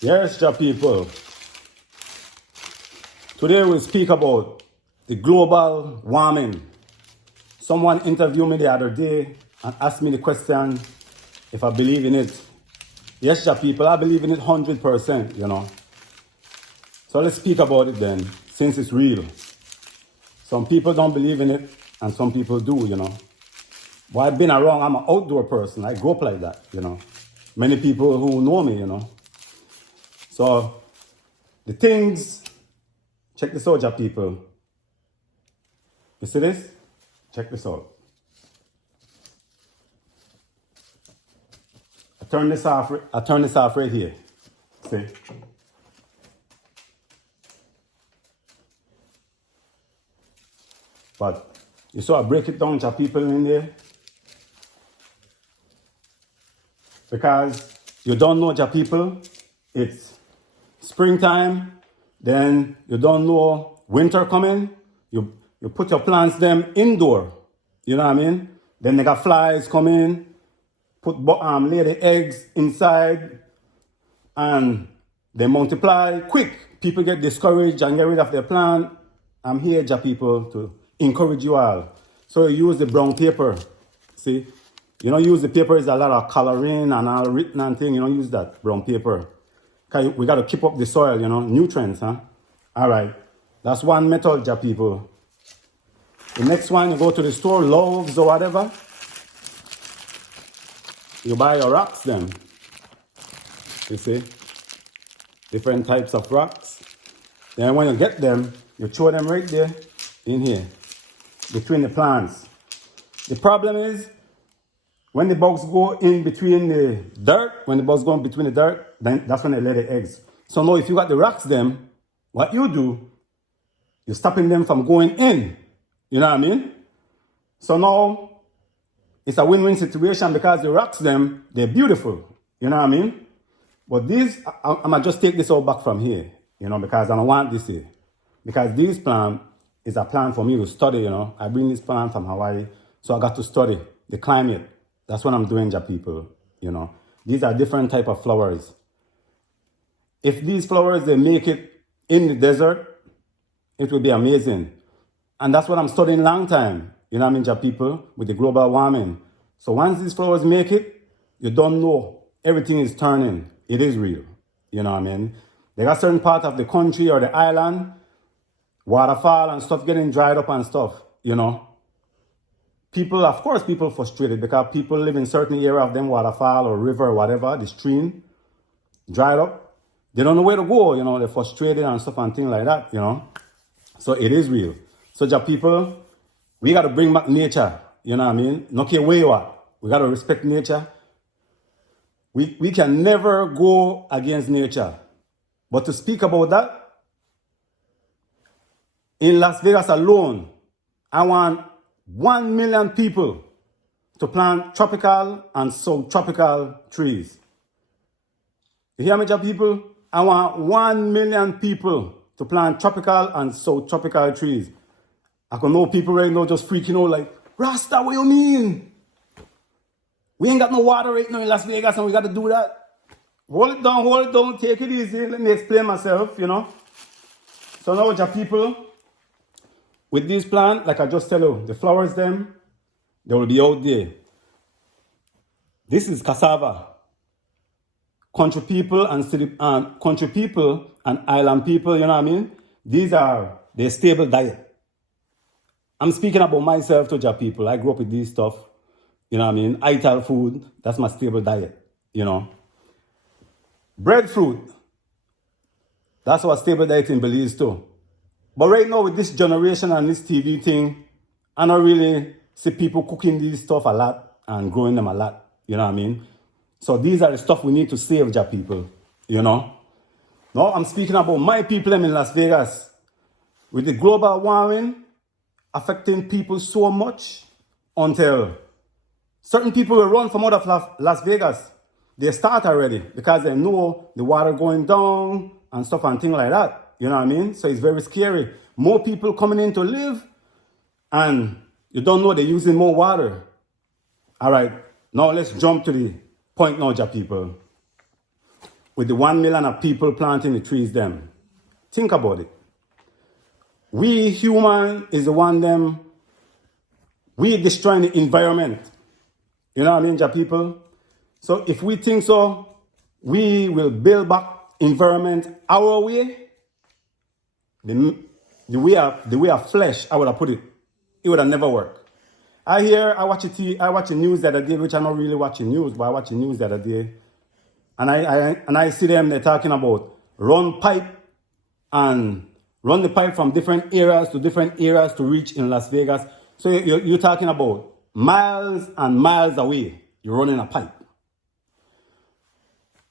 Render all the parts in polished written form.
Yes, ja people. Today we speak about the global warming. Someone interviewed me the other day and asked me the question if I believe in it. Yes, ja people, I believe in it 100%, So let's speak about it then, since it's real. Some people don't believe in it and some people do. Well, I've been around, I'm an outdoor person. I grew up like that. Many people who know me. So the things, check this out, ja people. You see this? Check this out. I turn this off right here. See? But you saw I break it down to people in there. Because you don't know, ja people, it's springtime, then you don't know winter coming. You put your plants them indoor. You know what I mean? Then they got flies coming, lay the eggs inside, and they multiply quick. People get discouraged and get rid of their plant. I'm here, ja people, to encourage you all. So you use the brown paper. See? You don't use the paper, it's a lot of coloring and all written and thing. You don't use that brown paper. Because we got to keep up the soil, nutrients, huh? All right. That's one method, ja people. The next one, you go to the store, Lowe's or whatever. You buy your rocks then. You see? Different types of rocks. Then when you get them, you throw them right there in here, between the plants. The problem is, when the bugs go in between the dirt, then that's when they lay the eggs. So now if you got the rocks them, what you do, you're stopping them from going in. You know what I mean? So now, it's a win-win situation because the rocks them, they're beautiful. You know what I mean? But these, I'm going to just take this all back from here, because I don't want this here. Because this plant is a plant for me to study, I bring this plant from Hawaii, so I got to study the climate. That's what I'm doing, ja people, These are different type of flowers. If these flowers, they make it in the desert, it will be amazing. And that's what I'm studying long time, ja people, with the global warming. So once these flowers make it, you don't know, everything is turning. It is real, you know what I mean? They got certain part of the country or the island, waterfall and stuff getting dried up and stuff, People, of course, people frustrated because people live in certain area of them waterfall or river or whatever, the stream, dried up. They don't know where to go, they're frustrated and stuff and things like that, So it is real. So, ja people, we got to bring back nature, you know what I mean? No care where you are. We got to respect nature. We can never go against nature. But to speak about that, in Las Vegas alone, I want 1 million people to plant tropical and subtropical trees. You hear me, ja people? I want 1 million people to plant tropical and subtropical trees. I can know people right now just freaking out like, Rasta, what you mean? We ain't got no water right now in Las Vegas and we got to do that. Hold it down, take it easy. Let me explain myself, So now, ja people, with this plant, like I just tell you, the flowers them, they will be out there. This is cassava. Country people and island people, you know what I mean? These are their stable diet. I'm speaking about myself to ja people. I grew up with this stuff. You know what I mean? ITAL food, that's my stable diet, Breadfruit, that's our stable diet in Belize too. But right now with this generation and this TV thing, I don't really see people cooking these stuff a lot and growing them a lot, you know what I mean? So these are the stuff we need to save, ja people, Now I'm speaking about my people in Las Vegas. With the global warming affecting people so much until certain people will run from out of Las Vegas. They start already because they know the water going down and stuff and things like that. You know what I mean? So it's very scary. More people coming in to live and you don't know they're using more water. All right, now let's jump to the point now, ja people. with the 1 million of people planting the trees them. Think about it. We human is the one them, we destroying the environment. You know what I mean, ja people? So if we think so, we will build back environment our way. The way of flesh, I would have put it, it would have never worked. I watch the news the other day, which I'm not really watching news, but I watch the news the other day. And I see them, they're talking about run the pipe from different areas to reach in Las Vegas. So you're talking about miles and miles away, you're running a pipe.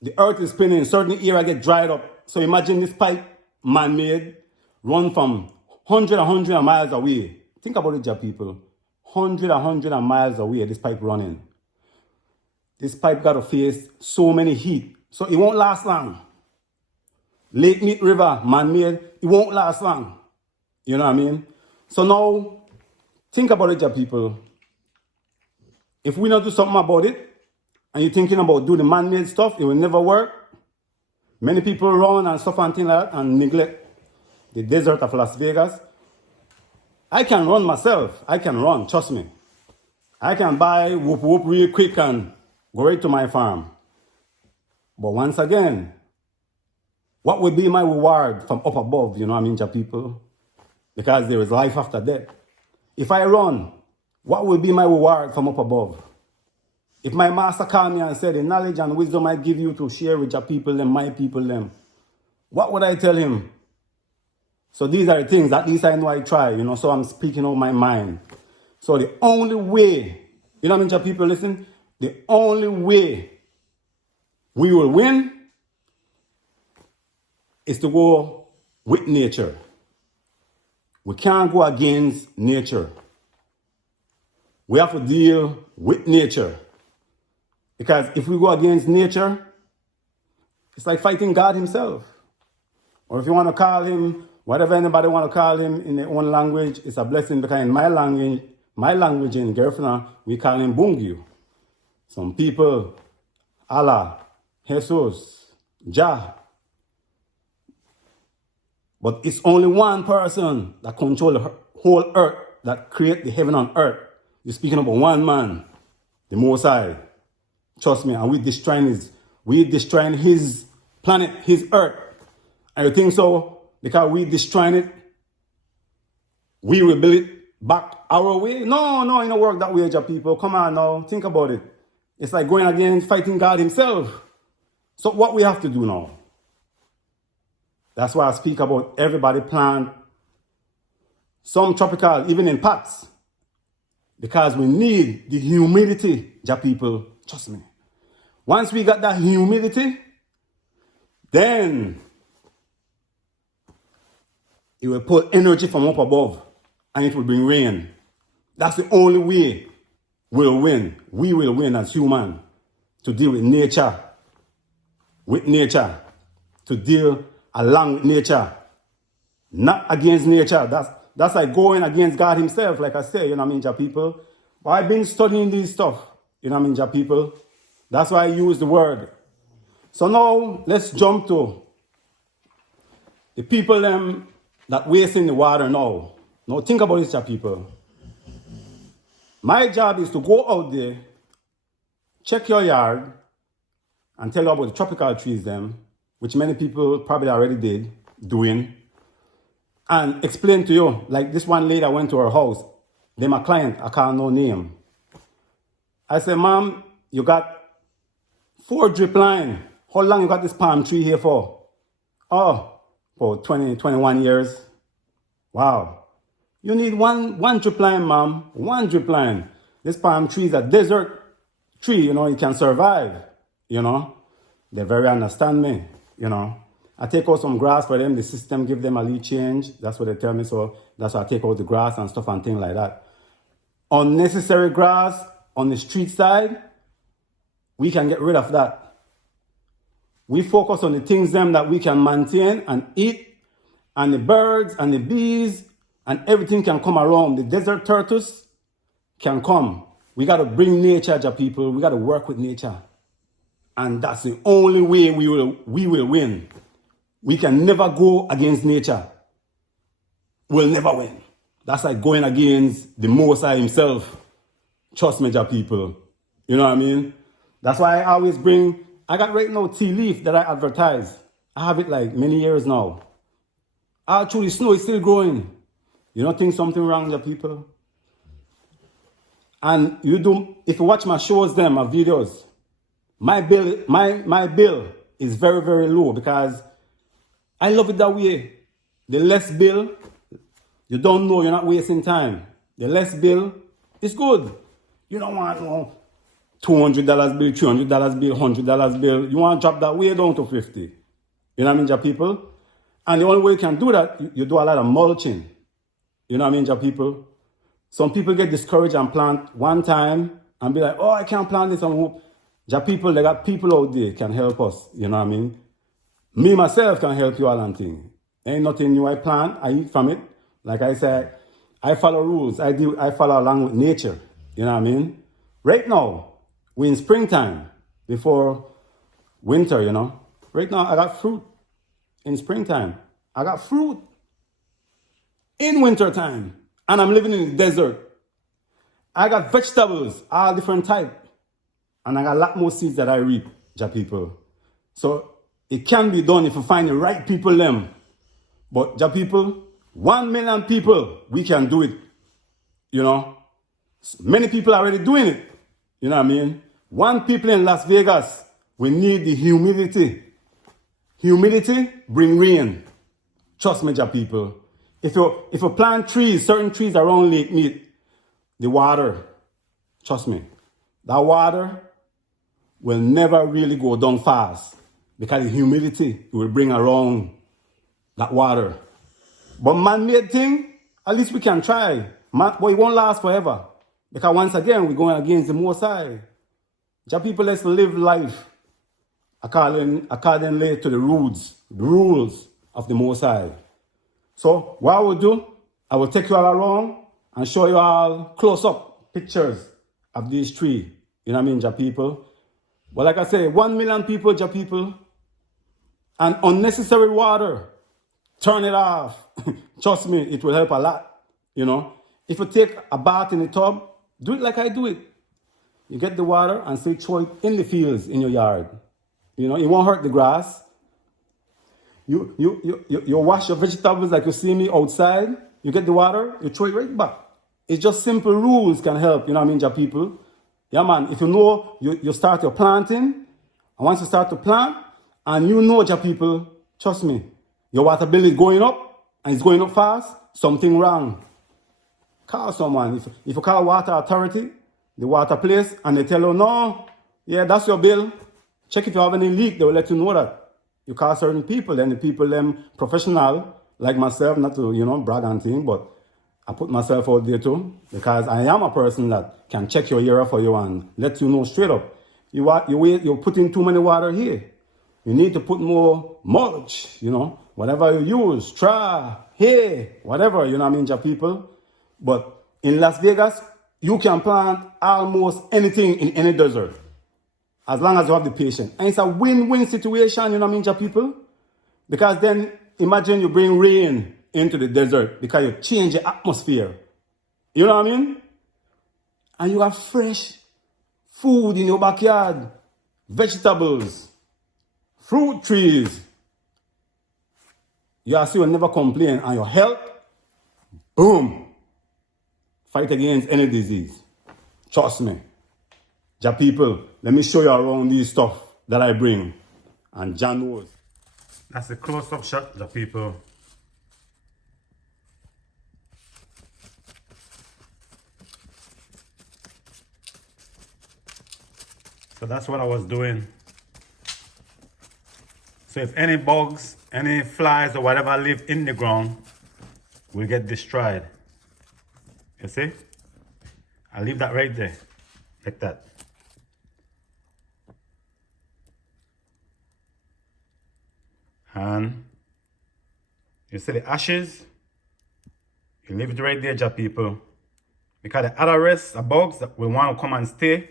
The earth is spinning, certain area get dried up. So imagine this pipe, man-made, run from 100 miles away. Think about it, ja people. 100 miles away, this pipe running. This pipe got to face so many heat. So it won't last long. Lake Mead River, man-made, it won't last long. You know what I mean? So now, think about it, ja people. If we don't do something about it, and you're thinking about doing the man-made stuff, it will never work. Many people run and stuff and things like that and neglect the desert of Las Vegas. I can run myself. I can run, trust me. I can buy whoop real quick and go right to my farm. But once again, what will be my reward from up above, you know what I mean, ja people? Because there is life after death. If I run, what will be my reward from up above? If my master called me and said, the knowledge and wisdom I give you to share with your people, them, my people, them, what would I tell him? So these are the things, at least I know I try, you know, so I'm speaking out my mind. So the only way, you know what I mean, your people, listen, the only way we will win is to go with nature. We can't go against nature. We have to deal with nature. Because if we go against nature, it's like fighting God himself. Or if you want to call him, whatever anybody want to call him in their own language, it's a blessing, because in my language in Garifuna, we call him Bungiu. Some people, Allah, Jesus, Jah. But it's only one person that controls the whole earth, that creates the heaven and earth. You're speaking about one man, the Most High. Trust me, and we destroying his planet, his earth. And you think so? Because we destroying it, we will build it back our way? No, it don't work that way, ja people. Come on now, think about it. It's like going against fighting God himself. So what we have to do now? That's why I speak about everybody plant some tropical, even in pots. Because we need the humidity, ja people. Trust me. Once we got that humidity, then it will pull energy from up above and it will bring rain. That's the only way we'll win. We will win as humans, to deal with nature, to deal along with nature, not against nature. That's like going against God himself, like I say, you know what I mean, ja people. But I've been studying this stuff, you know what I mean, ja people. That's why I use the word. So now, let's jump to the people them that wasting the water now. Now think about this, ja people. My job is to go out there, check your yard, and tell you about the tropical trees them, which many people probably already doing, and explain to you, like this one lady, I went to her house, they're my client, I can't no name. I said, ma'am, you got 4 drip line. How long you got this palm tree here for? Oh, for 20, 21 years. Wow. You need one drip line, ma'am. 1 drip line. This palm tree is a desert tree, you know, it can survive, you know. They very understand me, you know. I take out some grass for them. The system give them a lead change. That's what they tell me. So that's why I take out the grass and stuff and things like that. Unnecessary grass on the street side, we can get rid of that. We focus on the things them that we can maintain and eat, and the birds and the bees and everything can come around. The desert turtles can come. We got to bring nature, ja people. We got to work with nature And that's the only way we will win. We can never go against nature. We'll never win. That's like going against the Most High himself. Trust me, people. You know what I mean? That's why I always bring, I got right now tea leaf that I advertise. I have it like many years now. Actually, snow is still growing. You don't think something wrong with the people? And you do, if you watch my shows, my videos, my bill is very, very low because I love it that way. The less bill, you don't know, you're not wasting time. The less bill is good. You don't want no $200 bill, $300 bill, $100 bill. You want to drop that way down to 50. You know what I mean, ja people? And the only way you can do that, you do a lot of mulching. You know what I mean, ja people? Some people get discouraged and plant one time and be like, oh, I can't plant this and hope. Ja people, they got people out there can help us. You know what I mean? Me, myself, can help you all and things. Ain't nothing new I plant, I eat from it. Like I said, I follow rules. I follow along with nature. You know what I mean? Right now, we're in springtime before winter, you know. Right now, I got fruit in springtime. I got fruit in wintertime. And I'm living in the desert. I got vegetables, all different type. And I got a lot more seeds that I reap, ja people. So it can be done if you find the right people them. But ja people, 1 million people, we can do it. You know, many people are already doing it. You know what I mean? 1 people in Las Vegas, we need the humidity. Humidity bring rain. Trust me, ja people. If you plant trees, certain trees around Lake Mead, the water, trust me, that water will never really go down fast because the humidity will bring around that water. But man-made thing, at least we can try. But it won't last forever. Because once again, we're going against the Most High. Ja people, let's live life accordingly to the rules of the Most High. So what I will do, I will take you all around and show you all close-up pictures of these trees. You know what I mean, ja people? But like I say, 1 million people, ja people, and unnecessary water, turn it off. Trust me, it will help a lot. You know, if you take a bath in the tub, do it like I do it. You get the water and say throw it in the fields in your yard. You know, it won't hurt the grass. You wash your vegetables like you see me outside. You get the water, you throw it right back. It's just simple rules can help, you know what I mean, ja people? Yeah, man, if you know, you start your planting, and once you start to plant, and you know, ja people, trust me, your water bill is going up, and it's going up fast, something wrong. Call someone. If you call water authority, the water place, and they tell you, no, yeah, that's your bill. Check if you have any leak, they will let you know that. You call certain people, then the people, them professional, like myself, not to, you know, brag and thing, but I put myself out there too, because I am a person that can check your area for you and let you know straight up. You're putting too many water here. You need to put more mulch, you know, whatever you use, straw, hay, whatever, you know what I mean, ja people. But in Las Vegas, you can plant almost anything in any desert, as long as you have the patience. And it's a win-win situation, you know what I mean, ja people? Because then, imagine you bring rain into the desert because you change the atmosphere. You know what I mean? And you have fresh food in your backyard, vegetables, fruit trees. You see, will never complain. And your health, boom, fight against any disease. Trust me. Ja people, let me show you around these stuff that I bring. And John knows. That's a close-up shot, ja people. So that's what I was doing. So if any bugs, any flies or whatever live in the ground, will get destroyed. You see? I leave that right there, like that. And you see the ashes, you leave it right there, ja people. Because the other rest, the bugs that will want to come and stay,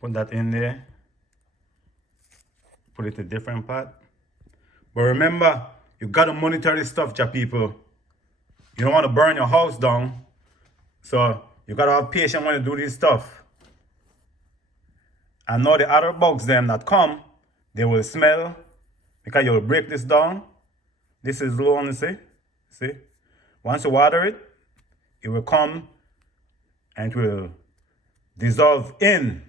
Put that in there. Put it in a different pot. But remember, you gotta monitor this stuff, ja people. You don't want to burn your house down. So you gotta have patience when you do this stuff. And now the other bugs them that come, they will smell because you will break this down. This is low on the see? Once you water it, it will come and it will dissolve in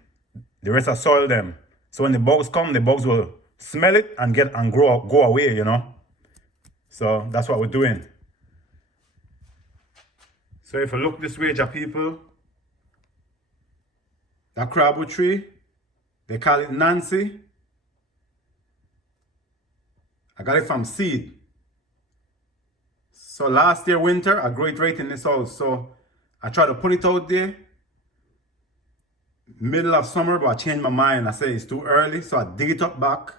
the rest of soil them. So when the bugs come, the bugs will smell it and go away, you know. So that's what we're doing. So if you look this way, ja people, that crabwood tree, they call it Nancy. I got it from seed. So last year winter, I grew it right in this house. So I tried to put it out there middle of summer, but I changed my mind. I said it's too early, so I dig it up back.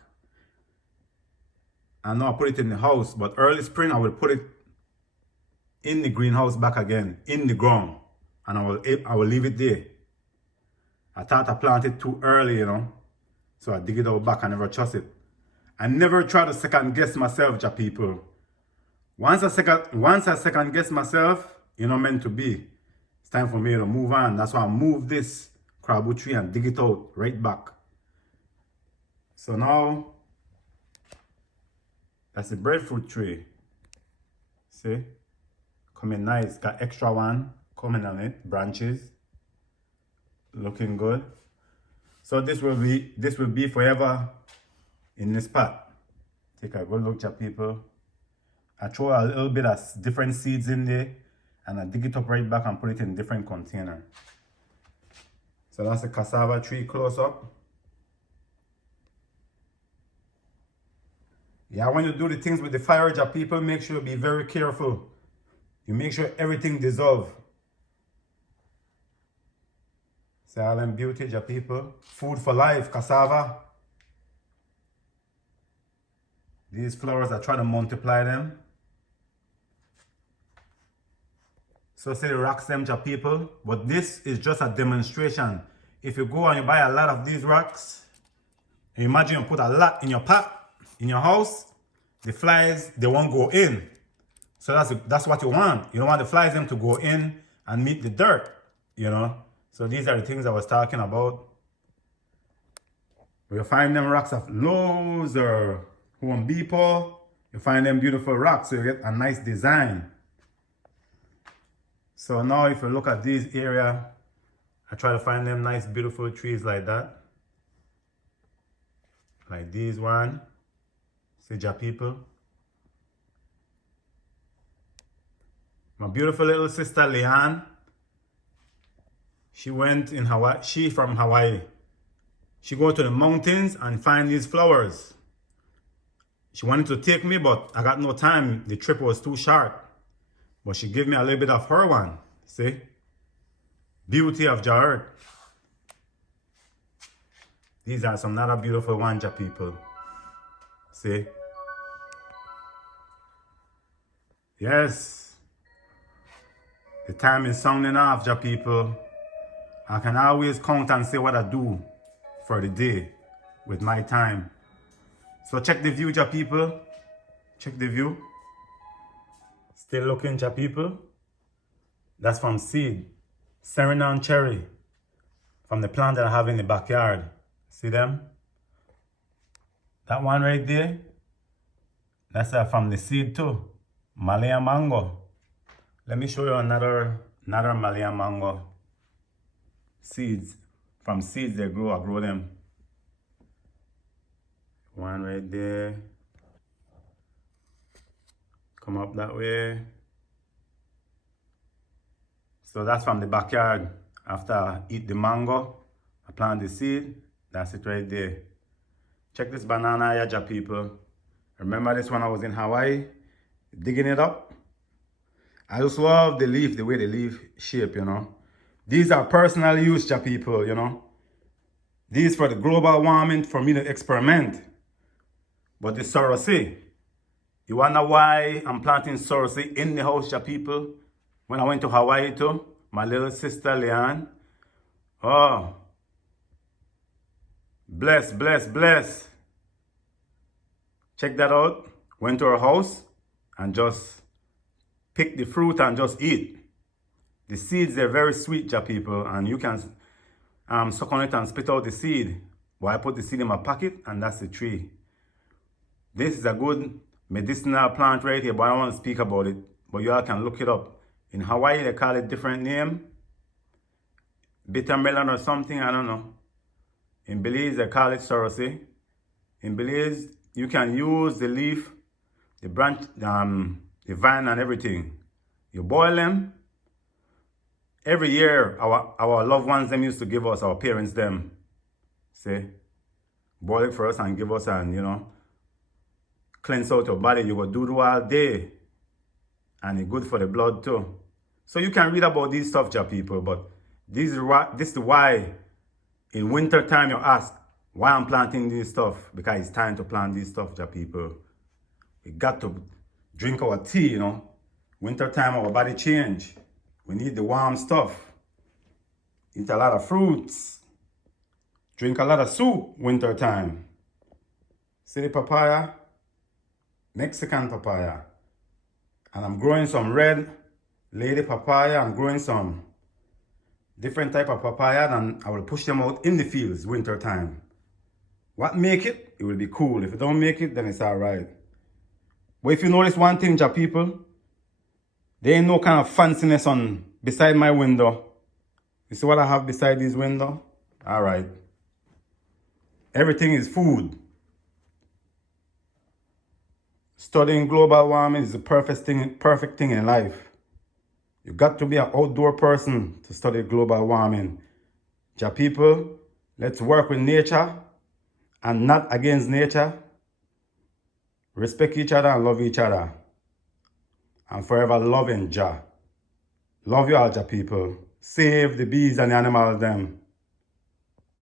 And now I put it in the house. But early spring, I will put it in the greenhouse back again, in the ground. And I will leave it there. I thought I planted too early, you know. So I dig it out back. I never trust it. I never try to second guess myself, ja people. Once I second guess myself, you know, meant to be. It's time for me to move on. That's why I move this crabwood tree and dig it out right back. So now, that's the breadfruit tree. See? Coming nice. Got extra one coming on it. Branches. Looking good. So this will be forever in this pot. Take a good look, ja people. I throw a little bit of different seeds in there and I dig it up right back and put it in a different container. So that's the cassava tree close up. Yeah, when you do the things with the fire, ja people, make sure you be very careful. You make sure everything dissolves. See all them beauty, ja people. Food for life, cassava. These flowers, I try to multiply them. So say the rocks them, ja people. But this is just a demonstration. If you go and you buy a lot of these rocks, and imagine you put a lot in your pot, in your house, the flies, they won't go in. So that's what you want. You don't want the flies them to go in and meet the dirt, you know. So these are the things I was talking about. You find them rocks of Lowe's or Home Depot. You find them beautiful rocks, so you get a nice design. So now if you look at this area, I try to find them nice beautiful trees like that. Like these one. See, ja people. My beautiful little sister Leanne. She went in Hawaii. She from Hawaii. She go to the mountains and find these flowers. She wanted to take me, but I got no time. The trip was too short. But she gave me a little bit of her one. See? Beauty of ja earth. These are some other beautiful ones, ja people. See? Yes. The time is sounding off, ja people. I can always count and say what I do for the day with my time. So check the view, ja people. Check the view. Still looking, ja people. That's from seed. Serena cherry. From the plant that I have in the backyard. See them? That one right there. That's from the seed too. Malaya mango. Let me show you another Malaya mango. Seeds. From seeds they grow, I grow them. One right there. Come up that way. So that's from the backyard. After I eat the mango, I plant the seed. That's it right there. Check this banana here, ja people. Remember this when I was in Hawaii? Digging it up. I just love the leaf, the way the leaf shape, you know. These are personal use, ja people, you know. These for the global warming, for me to experiment. But the sorosei, you wonder why I'm planting sorosei in the house, ja people? When I went to Hawaii too, my little sister Leanne, oh, Bless, bless, bless. Check that out. Went to her house and just pick the fruit and just eat. The seeds, they're very sweet, ja people, and you can suck on it and spit out the seed. But I put the seed in my pocket and that's the tree. This is a good medicinal plant right here, but I don't want to speak about it. But you all can look it up. In Hawaii, they call it different name. Bitter melon or something, I don't know. In Belize, they call it sorosé. In Belize, you can use the leaf, the branch, the vine and everything. You boil them. Every year, our loved ones, them used to give us, our parents, them, say, boil it for us and give us, and, you know, cleanse out your body. You go do it all day. And it's good for the blood too. So you can read about these stuff, ja people, but this is why in winter time you ask why I'm planting this stuff, because it's time to plant this stuff, ja people. We got to drink our tea, you know. Winter time our body change. We need the warm stuff. Eat a lot of fruits. Drink a lot of soup winter time. See the papaya? Mexican papaya. And I'm growing some red lady papaya. I'm growing some different type of papaya, and I will push them out in the fields winter time. What make it? It will be cool. If it don't make it, then it's all right. But if you notice one thing, ja people, there ain't no kind of fanciness on beside my window. You see what I have beside this window? All right. Everything is food. Studying global warming is the perfect thing in life. You got to be an outdoor person to study global warming. Ja people, let's work with nature and not against nature. Respect each other and love each other. And forever loving Ja. Love you all, ja people. Save the bees and the animals them.